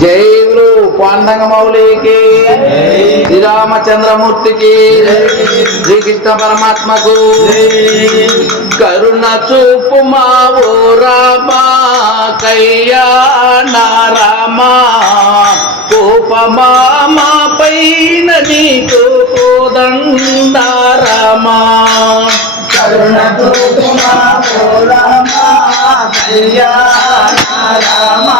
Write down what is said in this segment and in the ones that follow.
జై గురు పాండంగ మౌళికి, శ్రీరామచంద్రమూర్తికి, శ్రీకృష్ణ పరమాత్మకు కరుణ చూపు మావో రామా కళ్యాణ రామా కోపమా మా పైన నీకు కోదండ రామా కరుణ చూపు మావో రామా కళ్యాణ రామా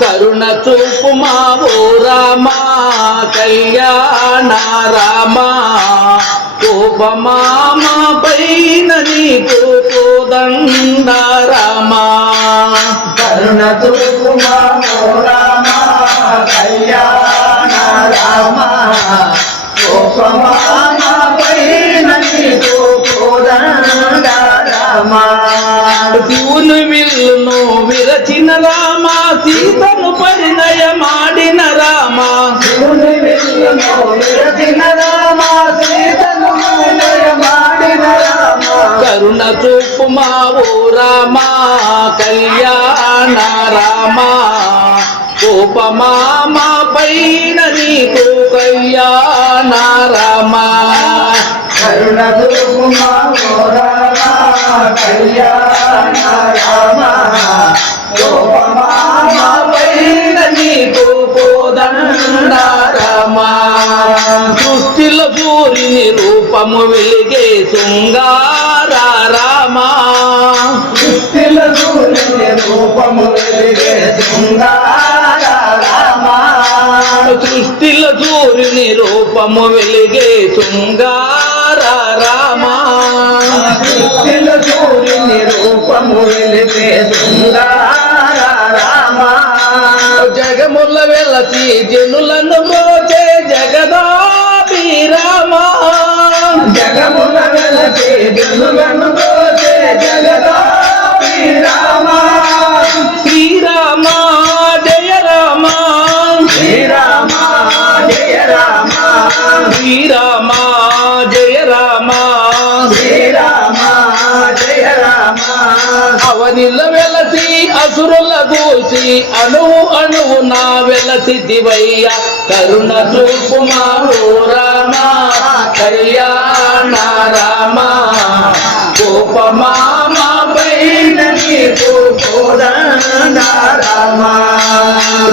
కరుణ చూపు మావో రామా కళ్యాణ రామా కోపమా మా పైన నీకు కోదండ రామా కరుణ చూపు మావో రామా కళ్యాణ రామా కోపమా మా పైన నీకు కోదండ రామా శివుని విల్లును విరచిన రామ సీతను పరిణయమాడిన రామ శివుని విల్లును విరచిన రామ సీతను పరిణయమాడిన రామ కరుణ చూపు మావో రామ కళ్యాణ రామ కోపమా మా పైన నీకు కళ్యాణ రామ కరుణ చూపు మావో రామా కళ్యాణ రామా కోపమా మా పైన నీకు కోదండ రామ సృష్టిలో సూర్యుని రూపము వెలిగే శృంగార రామ సృష్టిల సూర్యుని రూపము వెలిగే శృంగార రామా సృష్టిలో సూర్యుని రూపము వెలిగే శృంగార రామ సృష్టిల సూర్యుని రూపము వెలిగే శృంగార రామా జగముల వెలసి జనులను మోచే జగదాభి రామ జగముల వెలసి జనులను మోచే జగదాభి రామా శ్రీరామ జయ రామ శ్రీరామ జయ రామ శ్రీరామ జయ రామ శ్రీరామ జయ రామ అవనిల వెలసి అసురుల దూసి అణువు అణువు నా వెలసి దివయ్య కరుణ చూపు మావో రామ కళ్యాణ రామ కోపమా మా పైన నీకు కోదండ రామ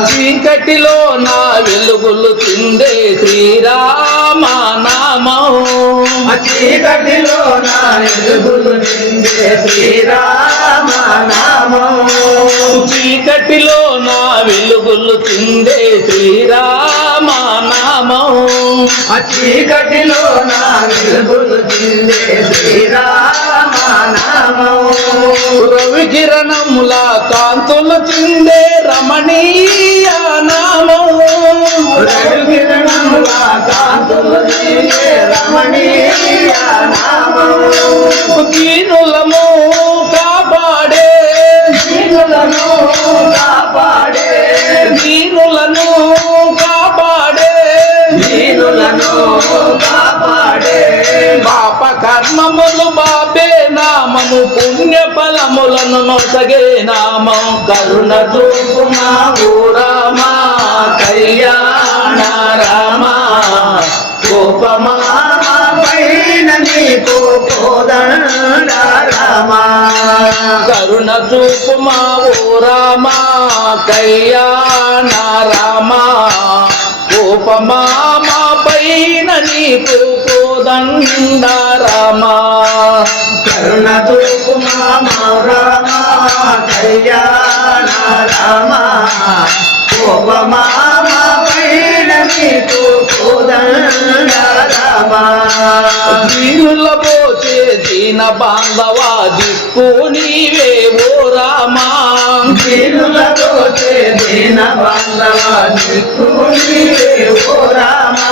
చీకటిలో నా వెలుగులు తిందే శ్రీరామ నామం చీకటిలో నా వెలుగులు నిండే శ్రీరామ నామం చీకటిలో నా వెలుగులు తిందే శ్రీరామ నామం చీకటిలో నా వెలుగులు నిండే శ్రీరామ నామం రవి కిరణముల కాంతులు చిందే రమణీయ నామం రవికిరణముల కాంతులు నిండే రమణీయ నామం దీనులము కాపాడే దీనులను కాపాడే దీనులను కాపాడే దీనులను కాపాడే పాప కర్మములు బాబే నామము పుణ్య ఫలములను నొసగే నామం కరుణ చూపు మావో రామ కళ్యాణ రామ కోపమా పైన నీకు కోదండ రామ కరుణ చూపు మావో రామ కళ్యాణ రామ కోపమా మా పైన నీకు కోదండ రామ కరుణ చూపు మావో రామ కళ్యాణ రామ కోపమా పైన నీకు కోదండ రామ దీనుల పోచే దీన బాంధవ దిక్కు నీవే ఓ రామా దీనులతో దీన బాంధవ దిక్కు నీవే ఓ రామా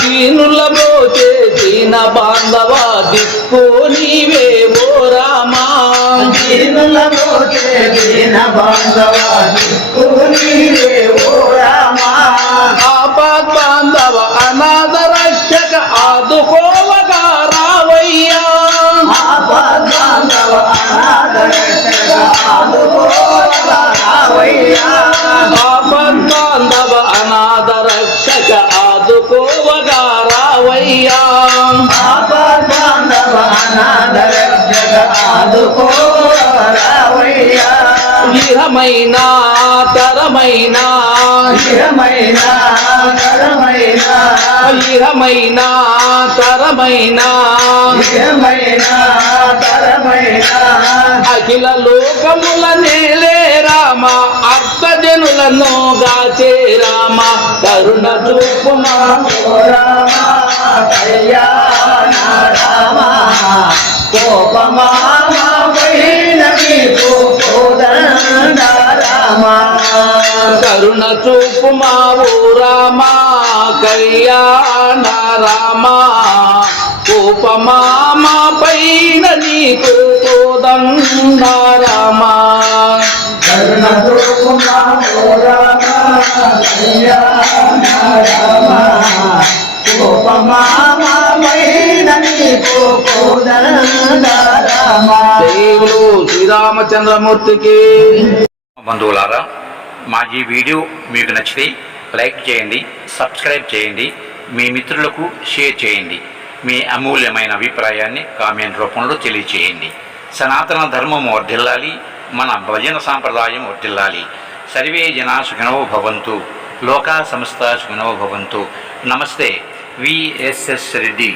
దీనుల పోచే దీన బాంధవ దిక్కు నీవే ఓ రామా దీనులతో దీన బాంధవ దిక్కు నీవే ఓ రామా ఆపద్ బాంధవ అనాథ రక్షక ఆదుకోవగా రావయ్యా ఆపద్ బాంధవ అనాథ రక్షక ఆదుకోరావయ్యా ఇహమైన తరమైన ఇహమైన తరమైన ఇహమైన తరమైన ఇహమైన తరమైన అఖిల లోకముల నేలే రామ అర్థజనులను గాచే రామ కరుణ చూపుమా ఓ రామ కళ్యాణ రామ కోపమాపైన నీకు కోదండ రామ కరుణ చూపుమా ఓ రామ కళ్యాణ రామ కోపమామ పైన నీకు కోదండ రామ కరుణ చూపుమా ఓ రామ కళ్యాణ రామ కోపమాపైన నీకు కోదండ రామ దేవుడు శ్రీరామచంద్రమూర్తికి. బంధువులారా, మా ఈ వీడియో మీకు నచ్చితే లైక్ చేయండి, సబ్స్క్రైబ్ చేయండి, మీ మిత్రులకు షేర్ చేయండి. మీ అమూల్యమైన అభిప్రాయాన్ని కామెంట్ రూపంలో తెలియచేయండి. సనాతన ధర్మం వర్ధిల్లాలి, మన భజన సాంప్రదాయం వర్ధిల్లాలి. సర్వే జనా సుఖినో భవంతు, లోకా సమస్త సుఖినో భవంతు. నమస్తే. విఎస్ఎస్ రెడ్డి.